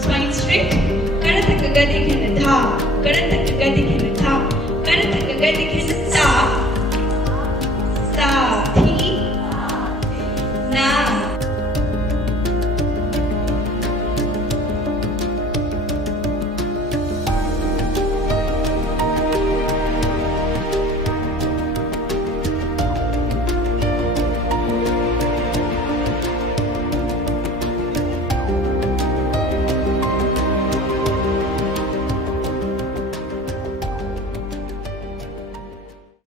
spine straight. Karataka gadi khena dha. Karataka gadi khena dha. Karataka gadi khena sa. Sa thi. Na.